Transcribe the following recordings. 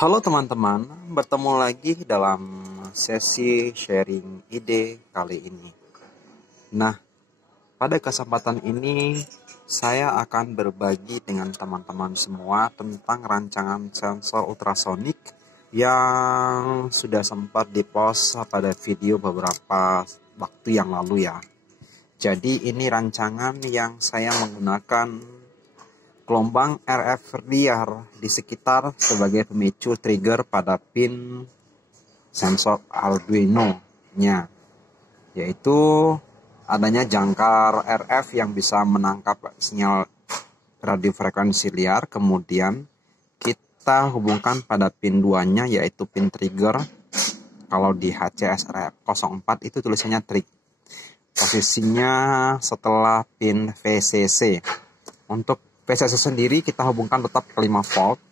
Halo teman-teman, bertemu lagi dalam sesi sharing ide kali ini. Nah, pada kesempatan ini saya akan berbagi dengan teman-teman semua tentang rancangan sensor ultrasonik yang sudah sempat dipost pada video beberapa waktu yang lalu ya. Jadi ini rancangan yang saya menggunakan gelombang RF liar di sekitar sebagai pemicu trigger pada pin sensor Arduino-nya, yaitu adanya jangkar RF yang bisa menangkap sinyal radio frekuensi liar, kemudian kita hubungkan pada pin 2-nya yaitu pin trigger. Kalau di HCSR04 itu tulisannya trig. Posisinya setelah pin VCC. Untuk VCC sendiri kita hubungkan tetap ke 5 volt,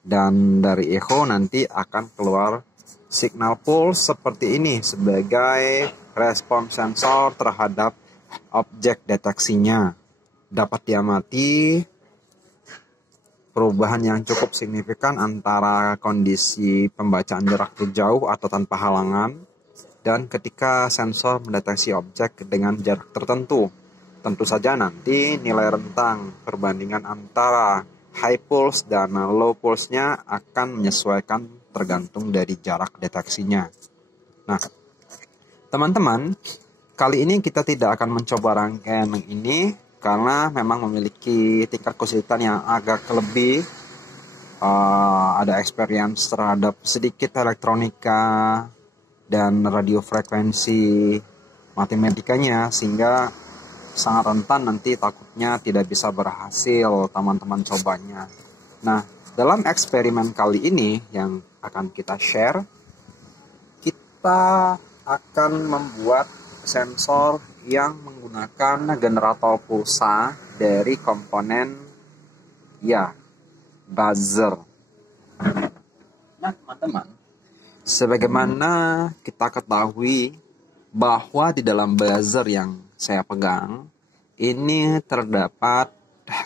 dan dari echo nanti akan keluar signal pulse seperti ini sebagai respon sensor terhadap objek deteksinya. Dapat diamati perubahan yang cukup signifikan antara kondisi pembacaan jarak jauh atau tanpa halangan dan ketika sensor mendeteksi objek dengan jarak tertentu. Tentu saja nanti nilai rentang perbandingan antara high pulse dan low pulse-nya akan menyesuaikan tergantung dari jarak deteksinya. Nah, teman-teman, kali ini kita tidak akan mencoba rangkaian ini karena memang memiliki tingkat kesulitan yang agak lebih. Ada experience terhadap sedikit elektronika dan radio frekuensi matematikanya, sehingga sangat rentan nanti takutnya tidak bisa berhasil teman-teman cobanya. Nah, dalam eksperimen kali ini yang akan kita share, kita akan membuat sensor yang menggunakan generator pulsa dari komponen buzzer. Nah, teman-teman, sebagaimana kita ketahui bahwa di dalam buzzer yang saya pegang ini terdapat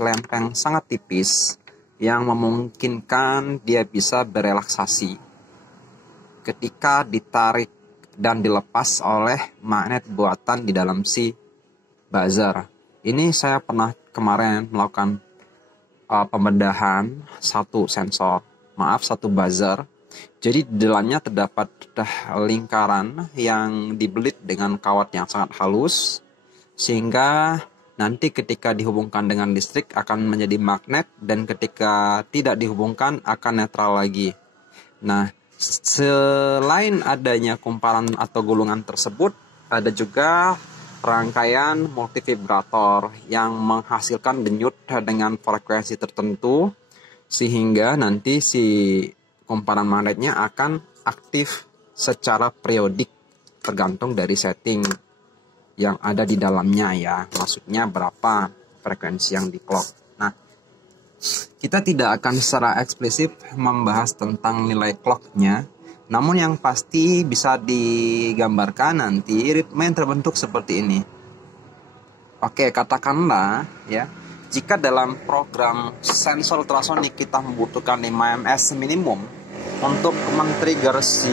lempeng sangat tipis yang memungkinkan dia bisa berelaksasi ketika ditarik dan dilepas oleh magnet buatan di dalam si buzzer. Ini saya pernah kemarin melakukan pembedahan satu buzzer. Jadi di dalamnya terdapat lingkaran yang dibelit dengan kawat yang sangat halus, sehingga nanti ketika dihubungkan dengan listrik akan menjadi magnet, dan ketika tidak dihubungkan akan netral lagi. Nah, selain adanya kumparan atau gulungan tersebut, ada juga rangkaian multivibrator yang menghasilkan denyut dengan frekuensi tertentu, sehingga nanti si kumparan magnetnya akan aktif secara periodik tergantung dari setting yang ada di dalamnya ya, maksudnya berapa frekuensi yang di clock. Nah, kita tidak akan secara eksplisit membahas tentang nilai clocknya, namun yang pasti bisa digambarkan nanti ritme yang terbentuk seperti ini. Oke, katakanlah ya, jika dalam program sensor ultrasonik kita membutuhkan 5 ms minimum untuk men-trigger si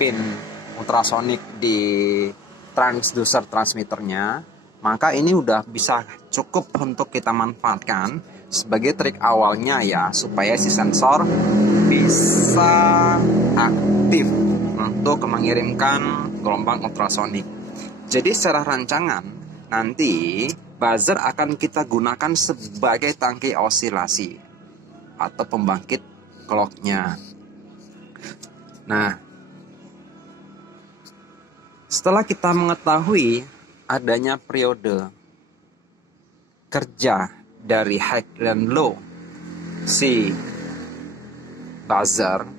pin ultrasonik di transducer transmitternya, maka ini udah bisa cukup untuk kita manfaatkan sebagai trik awalnya ya, supaya si sensor bisa aktif untuk mengirimkan gelombang ultrasonik. Jadi secara rancangan nanti buzzer akan kita gunakan sebagai tangki osilasi atau pembangkit clocknya. Nah, setelah kita mengetahui adanya periode kerja dari high dan low si buzzer,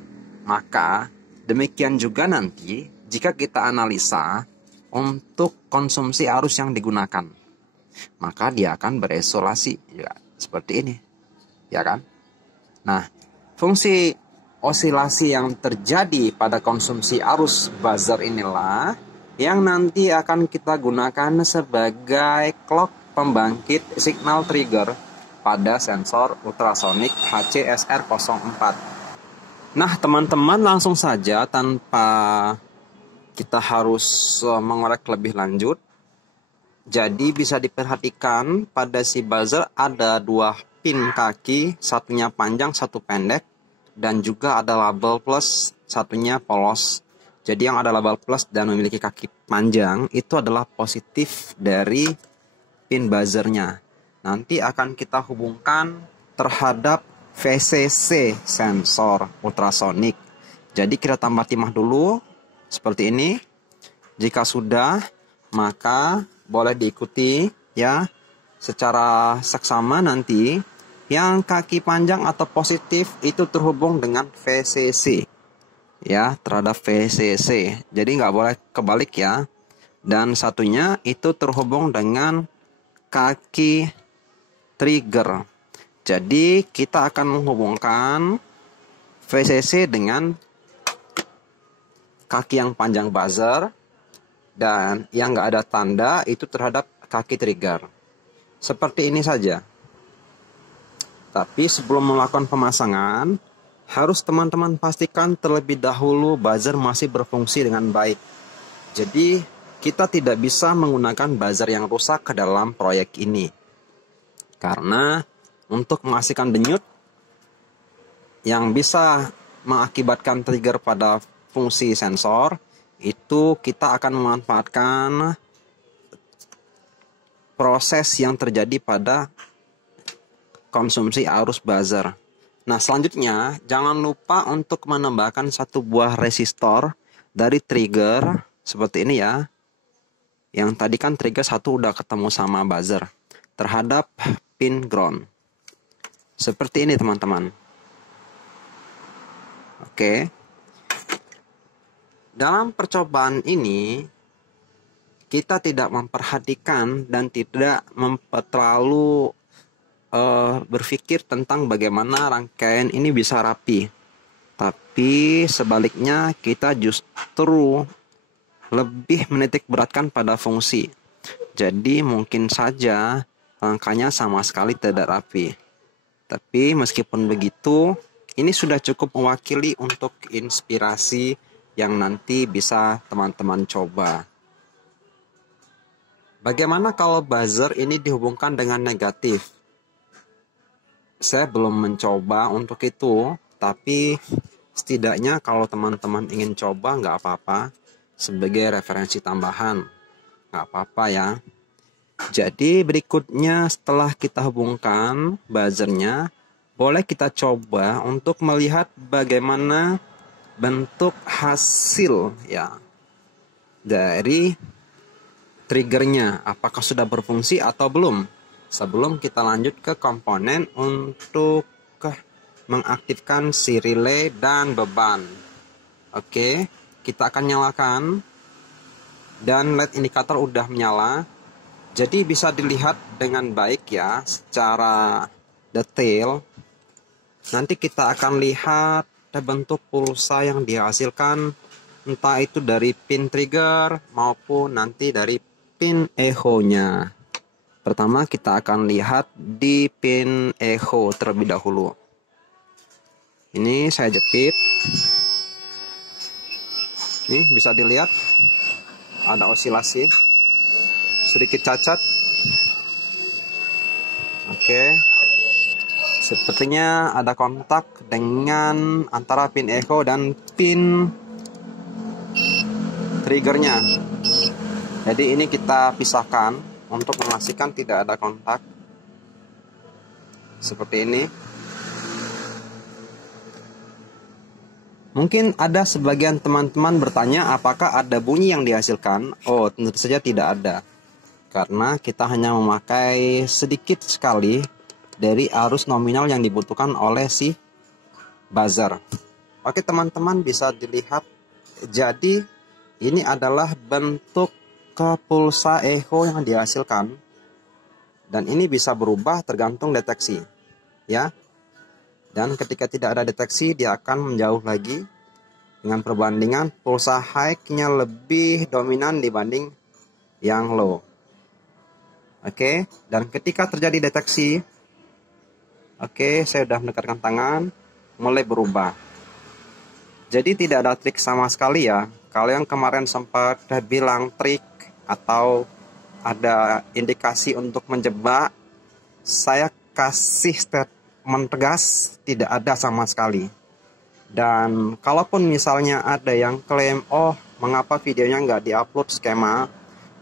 maka demikian juga nanti jika kita analisa untuk konsumsi arus yang digunakan, maka dia akan berisolasi ya, seperti ini, ya kan? Nah, fungsi osilasi yang terjadi pada konsumsi arus buzzer inilah yang nanti akan kita gunakan sebagai clock pembangkit signal trigger pada sensor ultrasonik HCSR04. Nah, teman-teman, langsung saja tanpa kita harus mengorek lebih lanjut. Jadi bisa diperhatikan pada si buzzer ada 2 pin kaki, satunya panjang, satu pendek, dan juga ada label plus, satunya polos. Jadi yang ada label plus dan memiliki kaki panjang itu adalah positif dari pin buzzernya. Nanti akan kita hubungkan terhadap VCC sensor ultrasonik. Jadi kita tambah timah dulu seperti ini. Jika sudah, maka boleh diikuti ya secara seksama. Nanti yang kaki panjang atau positif itu terhubung dengan VCC ya, terhadap VCC. Jadi nggak boleh kebalik ya. Dan satunya itu terhubung dengan kaki trigger. Jadi kita akan menghubungkan VCC dengan kaki yang panjang buzzer, dan yang nggak ada tanda itu terhadap kaki trigger. Seperti ini saja. Tapi sebelum melakukan pemasangan, harus teman-teman pastikan terlebih dahulu buzzer masih berfungsi dengan baik. Jadi kita tidak bisa menggunakan buzzer yang rusak ke dalam proyek ini. Karena untuk memastikan denyut yang bisa mengakibatkan trigger pada fungsi sensor, itu kita akan memanfaatkan proses yang terjadi pada konsumsi arus buzzer. Nah, selanjutnya jangan lupa untuk menambahkan 1 buah resistor dari trigger seperti ini ya. Yang tadi kan trigger 1 udah ketemu sama buzzer terhadap pin ground. Seperti ini teman-teman. Oke. Dalam percobaan ini kita tidak memperhatikan dan tidak terlalu berpikir tentang bagaimana rangkaian ini bisa rapi. Tapi sebaliknya kita justru lebih menitik beratkan pada fungsi. Jadi mungkin saja rangkanya sama sekali tidak rapi. Tapi meskipun begitu, ini sudah cukup mewakili untuk inspirasi yang nanti bisa teman-teman coba. Bagaimana kalau buzzer ini dihubungkan dengan negatif? Saya belum mencoba untuk itu, tapi setidaknya kalau teman-teman ingin coba nggak apa-apa, sebagai referensi tambahan, nggak apa-apa ya. Jadi berikutnya setelah kita hubungkan buzzernya, boleh kita coba untuk melihat bagaimana bentuk hasil ya dari triggernya, apakah sudah berfungsi atau belum. Sebelum kita lanjut ke komponen untuk mengaktifkan si relay dan beban. Oke, kita akan nyalakan dan LED indikator udah menyala. Jadi bisa dilihat dengan baik ya secara detail. Nanti kita akan lihat bentuk pulsa yang dihasilkan, entah itu dari pin trigger maupun nanti dari pin echo-nya. Pertama kita akan lihat di pin echo terlebih dahulu. Ini saya jepit. Nih bisa dilihat ada osilasi, sedikit cacat. Oke. Sepertinya ada kontak dengan antara pin echo dan pin triggernya. Jadi ini kita pisahkan untuk memastikan tidak ada kontak. Seperti ini. Mungkin ada sebagian teman-teman bertanya apakah ada bunyi yang dihasilkan. Oh, tentu saja tidak ada. Karena kita hanya memakai sedikit sekali dari arus nominal yang dibutuhkan oleh si buzzer. Oke teman-teman, bisa dilihat. Jadi ini adalah bentuk pulsa echo yang dihasilkan, dan ini bisa berubah tergantung deteksi ya. Dan ketika tidak ada deteksi, dia akan menjauh lagi dengan perbandingan pulsa high-nya lebih dominan dibanding yang low. Oke, dan ketika terjadi deteksi, oke, saya sudah mendekatkan tangan, mulai berubah. Jadi tidak ada trik sama sekali ya. Kalau yang kemarin sempat bilang trik atau ada indikasi untuk menjebak, saya kasih statement tegas, tidak ada sama sekali. Dan kalaupun misalnya ada yang klaim, oh mengapa videonya nggak diupload skema,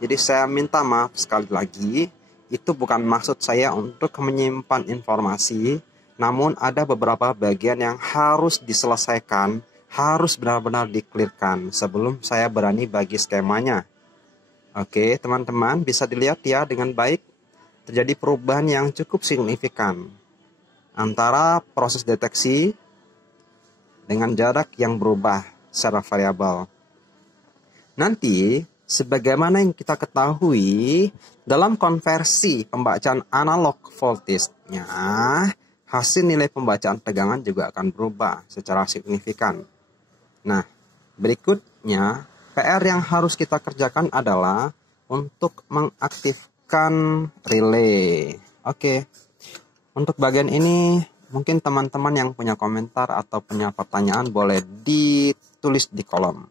jadi saya minta maaf sekali lagi, itu bukan maksud saya untuk menyimpan informasi, namun ada beberapa bagian yang harus diselesaikan, harus benar-benar diklirkan sebelum saya berani bagi skemanya. Oke, teman-teman bisa dilihat ya dengan baik, terjadi perubahan yang cukup signifikan antara proses deteksi dengan jarak yang berubah secara variabel. Nanti, sebagaimana yang kita ketahui, dalam konversi pembacaan analog voltage-nya, hasil nilai pembacaan tegangan juga akan berubah secara signifikan. Nah, berikutnya, PR yang harus kita kerjakan adalah untuk mengaktifkan relay. Oke, untuk bagian ini, mungkin teman-teman yang punya komentar atau punya pertanyaan boleh ditulis di kolom.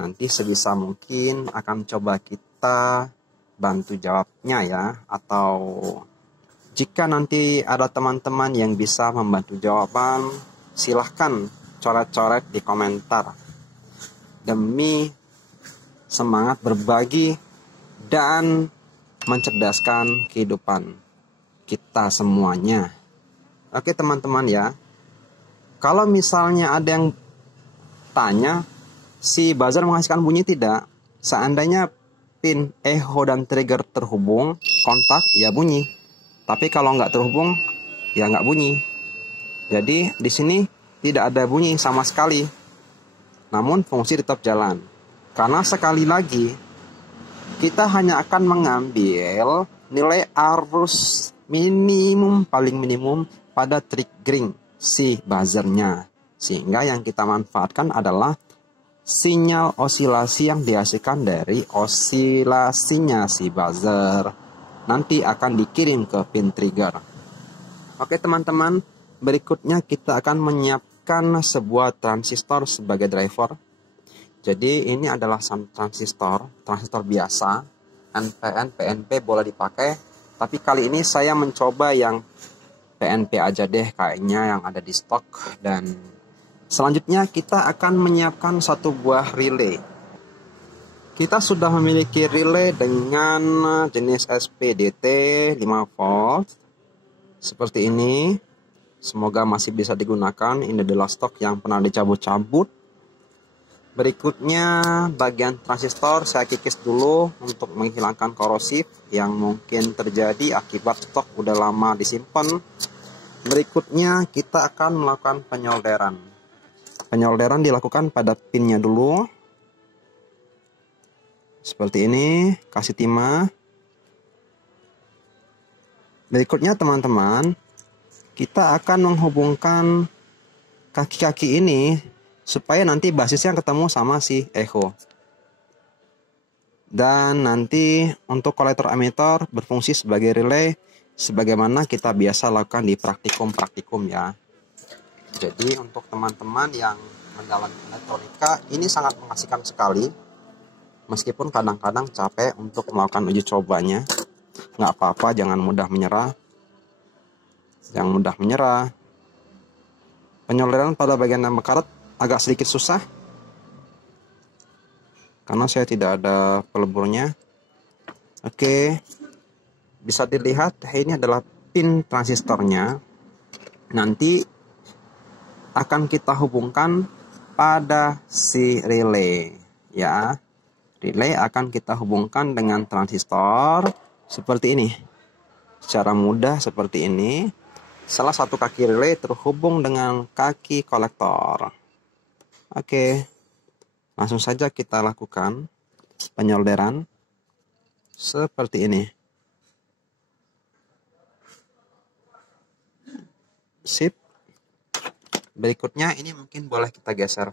Nanti sebisa mungkin akan coba kita bantu jawabnya ya. Atau jika nanti ada teman-teman yang bisa membantu jawaban, silahkan coret-coret di komentar. Demi semangat berbagi dan mencerdaskan kehidupan kita semuanya. Oke teman-teman ya. Kalau misalnya ada yang tanya, si buzzer menghasilkan bunyi tidak? Seandainya pin echo dan trigger terhubung, kontak, ya bunyi. Tapi kalau nggak terhubung, ya nggak bunyi. Jadi di sini tidak ada bunyi sama sekali. Namun fungsi tetap jalan. Karena sekali lagi, kita hanya akan mengambil nilai arus minimum, paling minimum pada triggering si buzzernya. Sehingga yang kita manfaatkan adalah sinyal osilasi yang dihasilkan dari osilasinya si buzzer. Nanti akan dikirim ke pin trigger. Oke teman-teman, berikutnya kita akan menyiapkan sebuah transistor sebagai driver. Jadi ini adalah transistor biasa, NPN, PNP boleh dipakai. Tapi kali ini saya mencoba yang PNP aja deh kayaknya yang ada di stok. Dan selanjutnya kita akan menyiapkan satu buah relay. Kita sudah memiliki relay dengan jenis SPDT 5V seperti ini. Semoga masih bisa digunakan. Ini adalah stok yang pernah dicabut-cabut. Berikutnya bagian transistor saya kikis dulu untuk menghilangkan korosif yang mungkin terjadi akibat stok udah lama disimpan. Berikutnya kita akan melakukan penyolderan. Penyolderan dilakukan pada pinnya dulu. Seperti ini, kasih timah. Berikutnya teman-teman, kita akan menghubungkan kaki-kaki ini supaya nanti basisnya ketemu sama si echo. Dan nanti untuk kolektor emitter berfungsi sebagai relay sebagaimana kita biasa lakukan di praktikum ya. Jadi untuk teman-teman yang mendalam elektronika ini sangat mengasihkan sekali. Meskipun kadang-kadang capek untuk melakukan uji cobanya. Nggak apa-apa, jangan mudah menyerah. Jangan mudah menyerah. Penyolderan pada bagian lempar karet agak sedikit susah karena saya tidak ada peleburnya. Oke, bisa dilihat ini adalah pin transistornya. Nanti akan kita hubungkan pada si relay ya. Relay akan kita hubungkan dengan transistor seperti ini. Secara mudah seperti ini. Salah satu kaki relay terhubung dengan kaki kolektor. Oke, langsung saja kita lakukan penyolderan seperti ini. Sip. Berikutnya ini mungkin boleh kita geser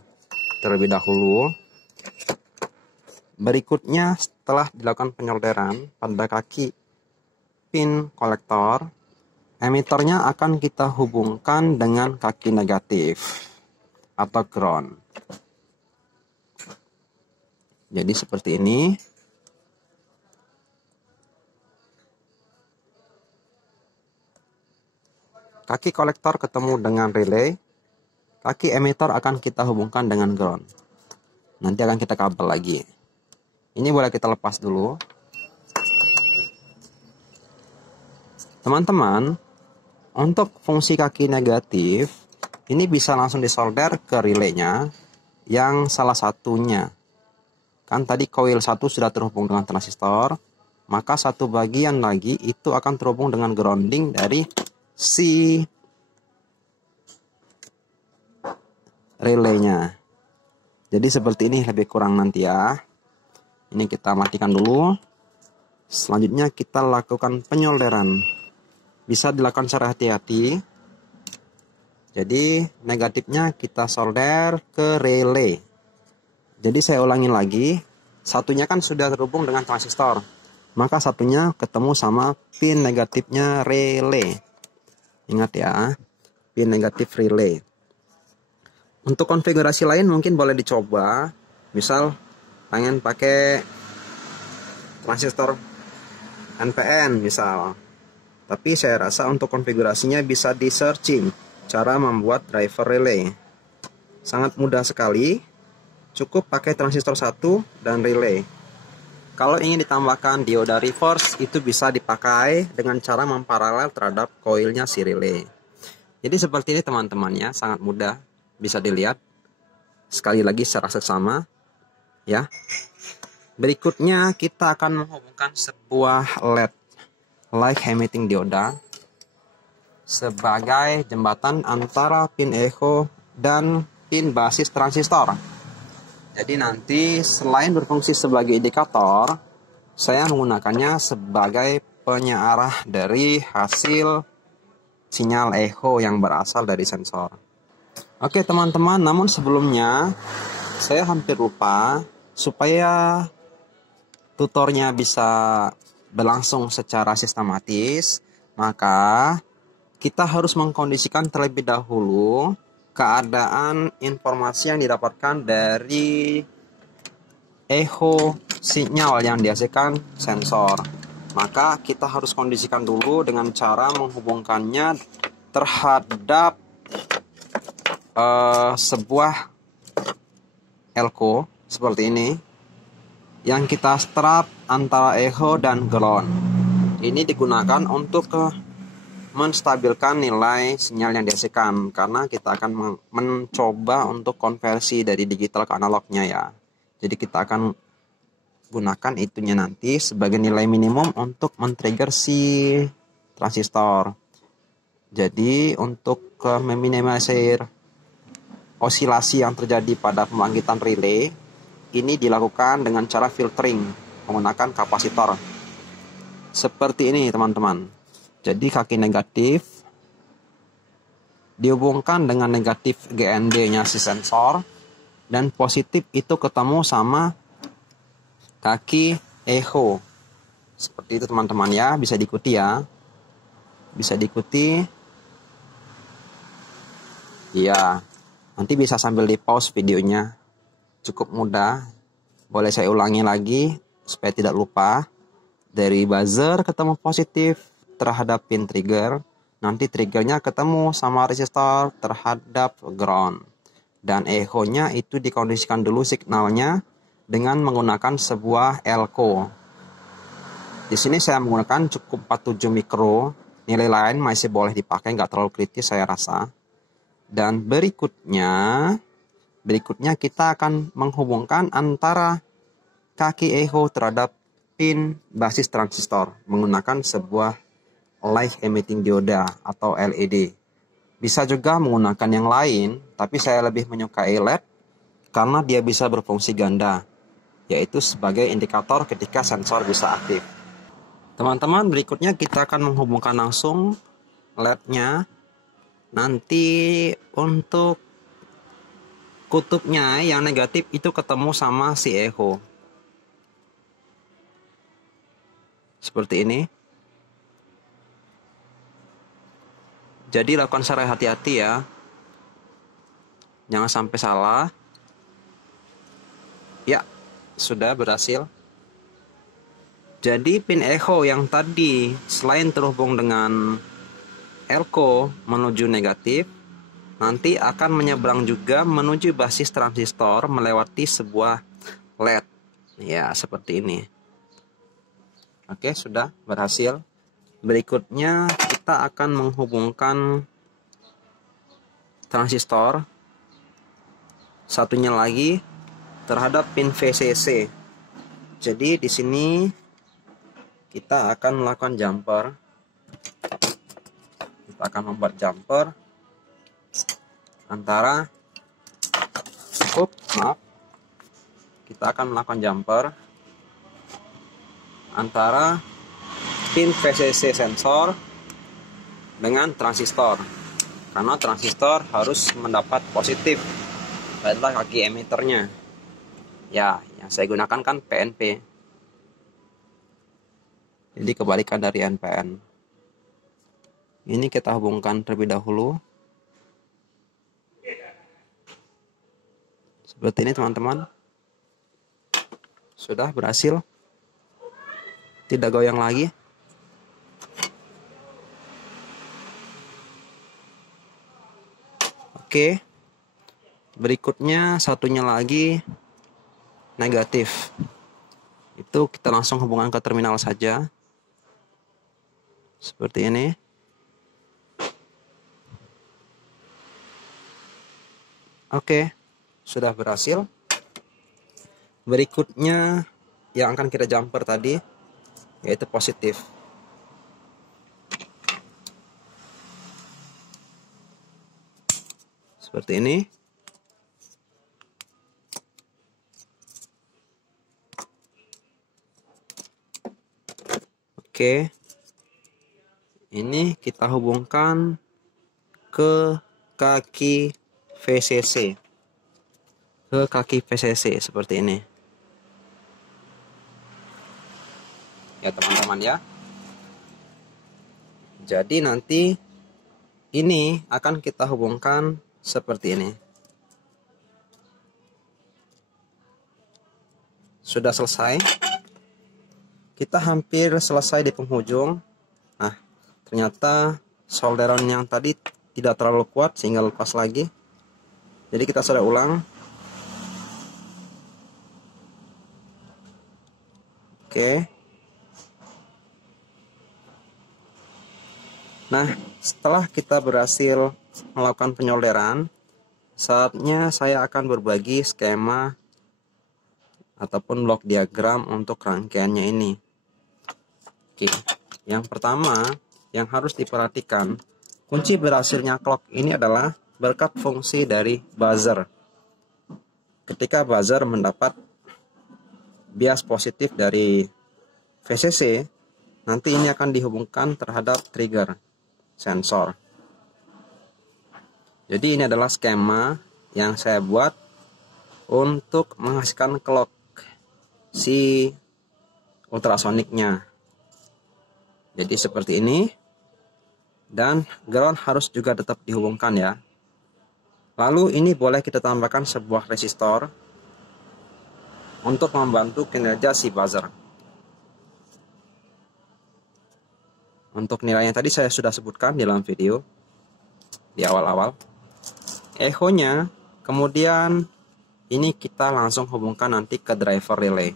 terlebih dahulu. Berikutnya setelah dilakukan penyolderan pada kaki pin kolektor, emitternya akan kita hubungkan dengan kaki negatif atau ground. Jadi seperti ini. Kaki kolektor ketemu dengan relay. Kaki emitor akan kita hubungkan dengan ground. Nanti akan kita kabel lagi. Ini boleh kita lepas dulu. Teman-teman, untuk fungsi kaki negatif, ini bisa langsung disolder ke relaynya yang salah satunya. Kan tadi coil 1 sudah terhubung dengan transistor, maka satu bagian lagi itu akan terhubung dengan grounding dari si relaynya. Jadi seperti ini lebih kurang nanti ya. Ini kita matikan dulu. Selanjutnya kita lakukan penyolderan. Bisa dilakukan secara hati-hati. Jadi negatifnya kita solder ke relay. Jadi saya ulangin lagi. Satunya kan sudah terhubung dengan transistor. Maka satunya ketemu sama pin negatifnya relay. Ingat ya, pin negatif relay. Untuk konfigurasi lain mungkin boleh dicoba. Misal pengen pakai transistor NPN misal. Tapi saya rasa untuk konfigurasinya bisa di searching cara membuat driver relay. Sangat mudah sekali. Cukup pakai transistor 1 dan relay. Kalau ingin ditambahkan dioda reverse, itu bisa dipakai dengan cara memparalel terhadap koilnya si relay. Jadi seperti ini teman-teman ya, sangat mudah. Bisa dilihat sekali lagi secara seksama ya. Berikutnya kita akan menghubungkan sebuah LED light emitting dioda sebagai jembatan antara pin echo dan pin basis transistor. Jadi nanti selain berfungsi sebagai indikator, saya menggunakannya sebagai penyearah dari hasil sinyal echo yang berasal dari sensor. Oke teman-teman, namun sebelumnya saya hampir lupa. Supaya tutornya bisa berlangsung secara sistematis, maka kita harus mengkondisikan terlebih dahulu keadaan informasi yang didapatkan dari echo sinyal yang dihasilkan sensor. Maka kita harus kondisikan dulu dengan cara menghubungkannya terhadap sebuah elko seperti ini yang kita strap antara echo dan ground. Ini digunakan untuk menstabilkan nilai sinyal yang dihasilkan, karena kita akan mencoba untuk konversi dari digital ke analognya ya. Jadi kita akan gunakan itunya nanti sebagai nilai minimum untuk men-trigger si transistor. Jadi untuk meminimalisir osilasi yang terjadi pada pembangkitan relay, ini dilakukan dengan cara filtering menggunakan kapasitor. Seperti ini teman-teman. Jadi kaki negatif dihubungkan dengan negatif GND-nya si sensor, dan positif itu ketemu sama kaki echo. Seperti itu teman-teman ya, bisa diikuti ya. Bisa diikuti. Iya. Nanti bisa sambil di pause videonya. Cukup mudah. Boleh saya ulangi lagi supaya tidak lupa. Dari buzzer ketemu positif terhadap pin trigger. Nanti triggernya ketemu sama resistor terhadap ground. Dan echo-nya itu dikondisikan dulu signalnya dengan menggunakan sebuah elko. Di sini saya menggunakan cukup 47 mikro. Nilai lain masih boleh dipakai, nggak terlalu kritis saya rasa. Dan berikutnya kita akan menghubungkan antara kaki echo terhadap pin basis transistor menggunakan sebuah light emitting dioda atau LED. Bisa juga menggunakan yang lain, tapi saya lebih menyukai LED karena dia bisa berfungsi ganda, yaitu sebagai indikator ketika sensor bisa aktif. Teman-teman, berikutnya kita akan menghubungkan langsung LED-nya. Nanti untuk kutubnya yang negatif itu ketemu sama si echo. Seperti ini. Jadi lakukan secara hati-hati ya. Jangan sampai salah. Ya, sudah berhasil. Jadi pin echo yang tadi selain terhubung dengan elko menuju negatif, nanti akan menyeberang juga menuju basis transistor melewati sebuah LED. Ya, seperti ini. Oke, sudah berhasil. Berikutnya kita akan menghubungkan transistor satunya lagi terhadap pin VCC. Jadi di sini kita akan melakukan jumper. Kita akan membuat jumper antara kita akan melakukan jumper antara pin VCC sensor dengan transistor, karena transistor harus mendapat positif adalah kaki emiternya. Ya, yang saya gunakan kan PNP. Jadi kebalikan dari NPN. Ini kita hubungkan terlebih dahulu. Seperti ini teman-teman. Sudah berhasil. Tidak goyang lagi. Oke. Berikutnya satunya lagi negatif. Itu kita langsung hubungkan ke terminal saja. Seperti ini. Oke, sudah berhasil. Berikutnya yang akan kita jumper tadi yaitu positif. Seperti ini. Oke. Ini kita hubungkan ke kaki VCC. Ke kaki VCC seperti ini. Ya teman-teman ya. Jadi nanti ini akan kita hubungkan seperti ini. Sudah selesai. Kita hampir selesai di penghujung. Nah, ternyata solderan yang tadi tidak terlalu kuat sehingga lepas lagi. Jadi kita sudah ulang. Oke. Nah, setelah kita berhasil melakukan penyolderan, saatnya saya akan berbagi skema ataupun blok diagram untuk rangkaiannya ini. Oke, yang pertama yang harus diperhatikan, kunci berhasilnya clock ini adalah berkat fungsi dari buzzer. Ketika buzzer mendapat bias positif dari VCC, nanti ini akan dihubungkan terhadap trigger sensor. Jadi ini adalah skema yang saya buat untuk menghasilkan clock si ultrasoniknya. Jadi seperti ini. Dan ground harus juga tetap dihubungkan ya. Lalu ini boleh kita tambahkan sebuah resistor untuk membantu kinerja si buzzer. Untuk nilainya tadi saya sudah sebutkan di dalam video di awal-awal. Echo-nya kemudian ini kita langsung hubungkan nanti ke driver relay.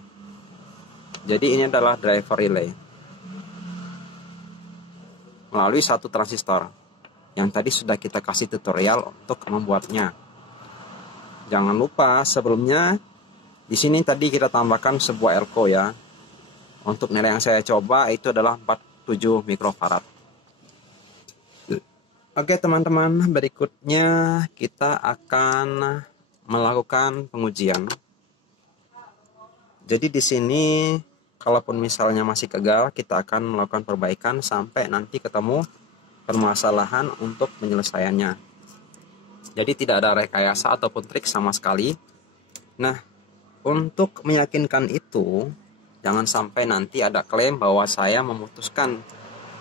Jadi ini adalah driver relay melalui satu transistor yang tadi sudah kita kasih tutorial untuk membuatnya. Jangan lupa sebelumnya di sini tadi kita tambahkan sebuah elko ya. Untuk nilai yang saya coba itu adalah 47 mikrofarad. Oke teman-teman, berikutnya kita akan melakukan pengujian. Jadi di sini kalaupun misalnya masih gagal, kita akan melakukan perbaikan sampai nanti ketemu permasalahan untuk penyelesaiannya. Jadi tidak ada rekayasa ataupun trik sama sekali. Nah, untuk meyakinkan itu, jangan sampai nanti ada klaim bahwa saya memutuskan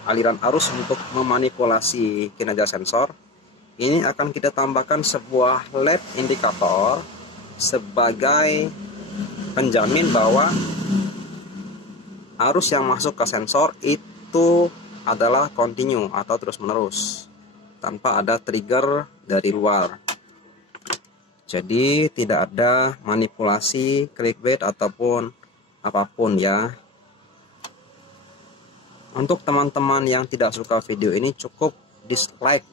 aliran arus untuk memanipulasi kinerja sensor. Ini akan kita tambahkan sebuah LED indikator sebagai penjamin bahwa arus yang masuk ke sensor itu adalah continue atau terus-menerus tanpa ada trigger dari luar. Jadi tidak ada manipulasi, clickbait ataupun apapun ya. Untuk teman-teman yang tidak suka video ini cukup dislike.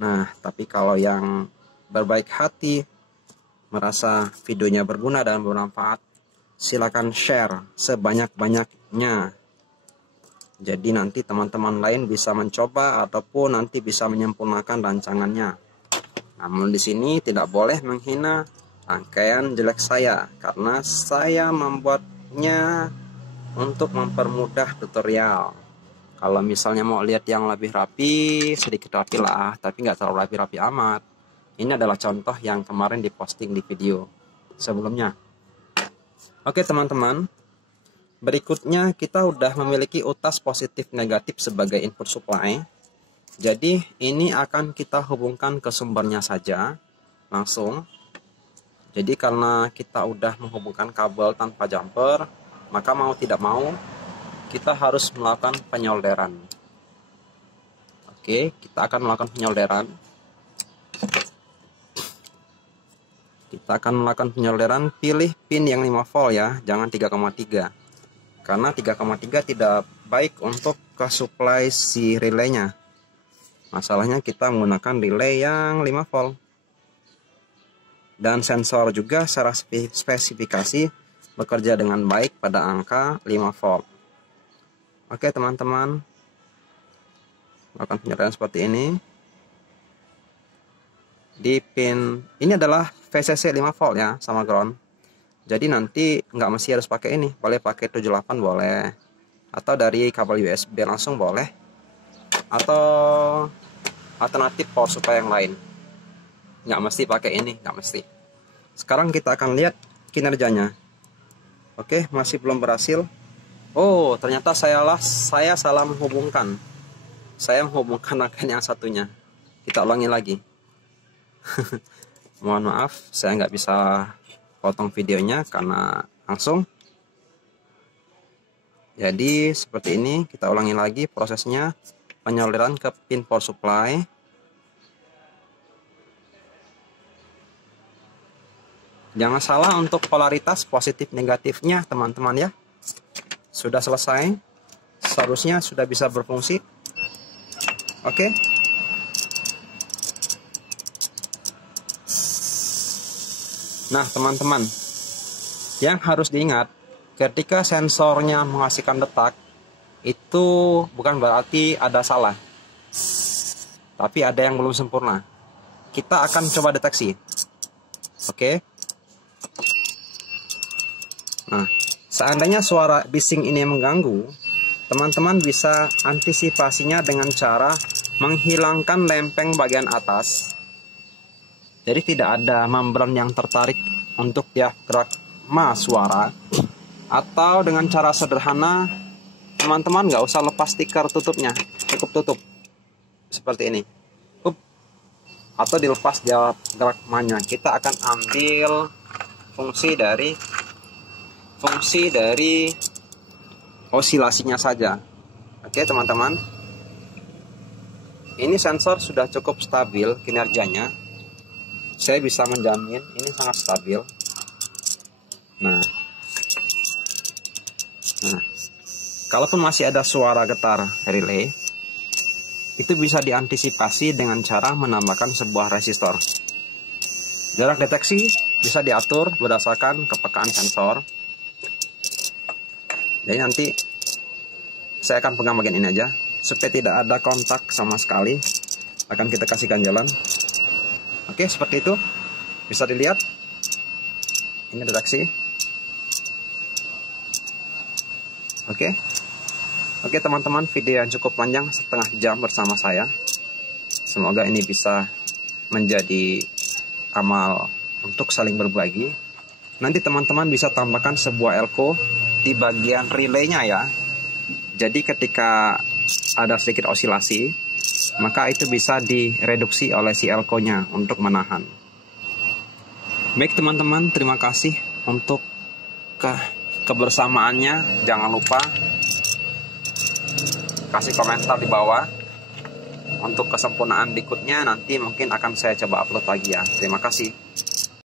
Nah, tapi kalau yang berbaik hati, merasa videonya berguna dan bermanfaat, silakan share sebanyak-banyaknya. Jadi nanti teman-teman lain bisa mencoba ataupun nanti bisa menyempurnakan rancangannya. Namun di sini tidak boleh menghina rangkaian jelek saya karena saya membuatnya untuk mempermudah tutorial. Kalau misalnya mau lihat yang lebih rapi, sedikit rapi lah, tapi nggak terlalu rapi-rapi amat. Ini adalah contoh yang kemarin diposting di video sebelumnya. Oke teman-teman, berikutnya kita udah memiliki utas positif negatif sebagai input supply. Jadi ini akan kita hubungkan ke sumbernya saja langsung. Jadi karena kita udah menghubungkan kabel tanpa jumper, maka mau tidak mau kita harus melakukan penyolderan. Oke, kita akan melakukan penyolderan. Kita akan melakukan penyolderan, pilih pin yang 5 volt ya, jangan 3,3. Karena 3,3 tidak baik untuk ke supply si relaynya. Masalahnya kita menggunakan relay yang 5 volt. Dan sensor juga secara spesifikasi bekerja dengan baik pada angka 5 volt. Oke teman-teman, lakukan penyolderan seperti ini. Di pin ini adalah VCC 5 volt ya, sama ground. Jadi nanti nggak mesti harus pakai ini, boleh pakai 78 boleh, atau dari kabel USB langsung boleh, atau alternatif power supply yang lain. Nggak mesti pakai ini, nggak mesti. Sekarang kita akan lihat kinerjanya. Oke, masih belum berhasil. Oh, ternyata saya salah menghubungkan. Saya menghubungkan rangkaian yang satunya. Kita ulangi lagi. Mohon maaf, saya nggak bisa potong videonya karena langsung. Jadi seperti ini, kita ulangi lagi prosesnya. Penyolderan ke pin power supply. Jangan salah untuk polaritas positif negatifnya teman-teman ya. Sudah selesai. Seharusnya sudah bisa berfungsi. Oke. Nah teman-teman, yang harus diingat, ketika sensornya menghasilkan detak, itu bukan berarti ada salah, tapi ada yang belum sempurna. Kita akan coba deteksi. Oke. Nah, seandainya suara bising ini mengganggu, teman-teman bisa antisipasinya dengan cara menghilangkan lempeng bagian atas. Jadi tidak ada membran yang tertarik untuk diafragma suara. Atau dengan cara sederhana, teman-teman nggak usah lepas stiker tutupnya, cukup tutup seperti ini. Atau dilepas diafragmanya. Kita akan ambil fungsi dari osilasinya saja. Oke teman-teman, ini sensor sudah cukup stabil kinerjanya. Saya bisa menjamin ini sangat stabil. Nah, kalaupun masih ada suara getar relay, itu bisa diantisipasi dengan cara menambahkan sebuah resistor. Jarak deteksi bisa diatur berdasarkan kepekaan sensor. Jadi nanti saya akan pegang bagian ini aja supaya tidak ada kontak sama sekali. Akan kita kasihkan jalan. Oke, seperti itu. Bisa dilihat. Ini deteksi. Oke teman-teman, video yang cukup panjang, setengah jam bersama saya. Semoga ini bisa menjadi amal untuk saling berbagi. Nanti teman-teman bisa tambahkan sebuah elko di bagian relaynya ya. Jadi ketika ada sedikit osilasi, maka itu bisa direduksi oleh si elko-nya untuk menahan. Baik teman-teman, terima kasih untuk kebersamaannya. Jangan lupa kasih komentar di bawah. Untuk kesempurnaan berikutnya nanti mungkin akan saya coba upload lagi ya. Terima kasih.